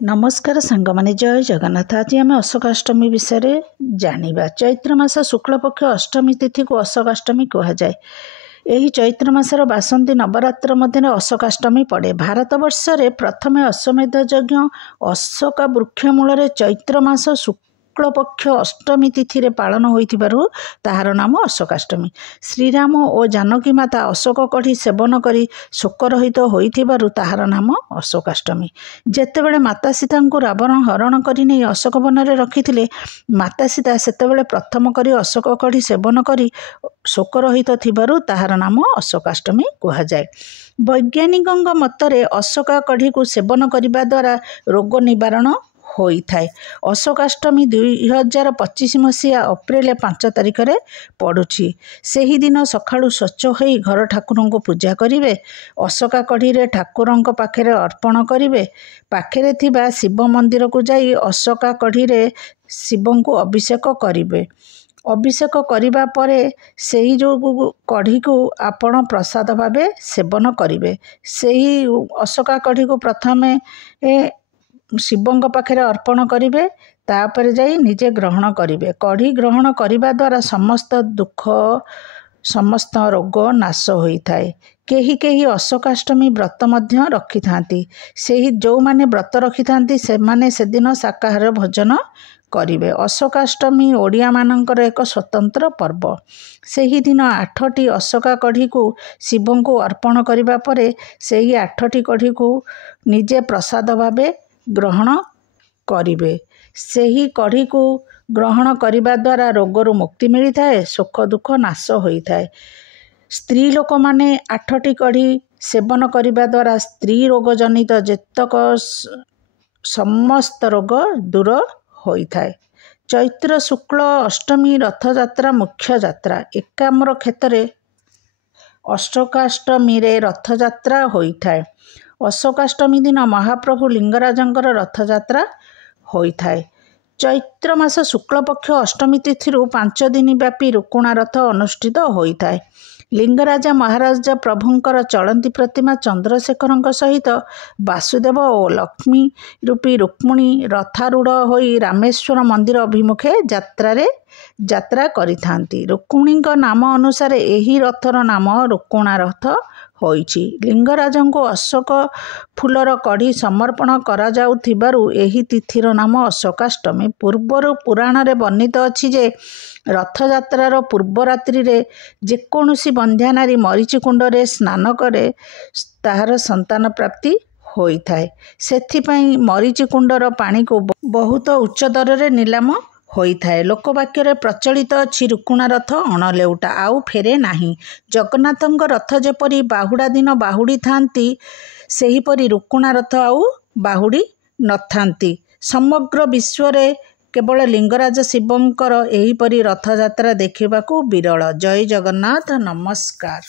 नमस्कार सांग माने जय जगन्नाथ। आज आम अशोकाष्टमी विषय जानिबा। चैत्र मास शुक्लपक्ष अष्टमी तिथि को अशोकाष्टमी कहुए। यही चैत्र मासर बासंती नवरात्र मध्य अशोकाष्टमी पड़े। भारतवर्ष रे प्रथमे अश्वमेध यज्ञ अशोका वृक्ष मूल चैत्र मास शुक्लपक्ष अष्टमी तिथि रे पालन होइथिबारु ताहार नाम अशोकाष्टमी। श्रीराम और जानकी माता अशोक कढ़ी सेवन करी शोक रहित होइथिबारु ताहार नाम अशोकाष्टमी। जेतेबेले माता सीता को रावण हरण करि नै अशोक वन रे रखिथिले, माता सीता सेतेबेले प्रथम करी अशोक कढ़ी सेवन करी शोक रहित थिबारु ताहार नाम अशोकाष्टमी कहा जाए। वैज्ञानिक मतरे अशोका कढ़ी को सेवन करने द्वारा रोग निवारण होइथाए। अशोकाष्टमी 2025 मसीहा अप्रैल 5 तारिख रे पड़ुछि। सेही दिन सकाळु स्वच्छ होई घर ठाकुर को पूजा करिवे। अशोका कढ़ी रे ठाकुर पाखे अर्पण करिवे। पाखे थिबा शिव मंदिर को जाई अशोका कढ़ी रे शिव को अभिषेक करिवे। अभिषेक करिबा परे सेही जो कढ़ी को आपण प्रसाद भावे सेवन करिवे। सेही अशोका कढ़ी को प्रथमे शिवंक पाखे अर्पण करिवे, तापर जाई निजे ग्रहण करिवे। कढ़ी ग्रहण करिबा द्वारा समस्त दुख समस्त रोग नाश होइथाए। केही केही अशोकाष्टमी व्रत मध्य रखि थांती। सेही जो माने व्रत रखि थांती से माने से दिन शाकाहार भोजन करिवे। अशोकाष्टमी ओडिया मानकर एक स्वतंत्र पर्व। सेही दिन 8टी अशोका कढ़ी को शिव को अर्पण करिबा परे सेही 8टी कढ़ी को निजे प्रसाद भावे ग्रहण करिवे। सेही कढ़ी को ग्रहण करिबा द्वारा रोगरु मुक्ति मिलता है, सुख दुख नाश होइथाए। स्त्री लोक माने 8टी कढ़ी सेवन करिबा द्वारा स्त्री रोग जनित जेतक समस्त रोग दूर होइथाए। चैत्र शुक्ल अष्टमी रथयात्रा मुख्य यात्रा। एकाम्र क्षेत्र अशोकाष्टमी रे रथयात्रा होइथाए। अशोकाष्टमी दिन महाप्रभु लिंगराजंकर रथयात्रा होइथाए। चैत्र मास शुक्लपक्ष अष्टमी तिथि 5 दिन व्यापी रुकुणा रथ अनुष्ठित होइथाए। लिंगराजा महाराज प्रभुंकर चलंती प्रतिमा चंद्रशेखर सहित वासुदेव और लक्ष्मी रूपी रुक्मिणी रथारूढ़ होई रामेश्वर मंदिर अभिमुखे यात्रा करिथांती। रुक्मिणी नाम अनुसार एही रथर नाम रुकुणा रथ होइछि। लिंगराजन को अशोक फूलर कढ़ी समर्पण करा जाउथिबारु एही तिथिर नाम अशोकाष्टमी। पूर्वर पुराण रे वर्णित अछि जे रथयात्रार पूर्व रात्रि रे जेकोसी बंध्या नारी मरीचि कुंड रे स्नान करे ताहार संतान प्राप्ति होइथाए। सेथिपई मरीचि कुंडर पानी को बहुत उच्च दर रे नीलाम होइथाए। लोकवाक्य प्रचलित अछि रुकुणा रथ अणलेउटा आउ फेरे नाही। जगन्नाथଙ୍କ रथ जेपरी बाहुड़ा दिन बाहुड़ी थांती सेहीपरि रुकुणा रथ आउ बाहुड़ी नथांती। समग्र विश्व रे केवल लिंगराज शिवंकर एहीपरि रथयात्रा देखिबाकू विरल। जय जगन्नाथ। नमस्कार।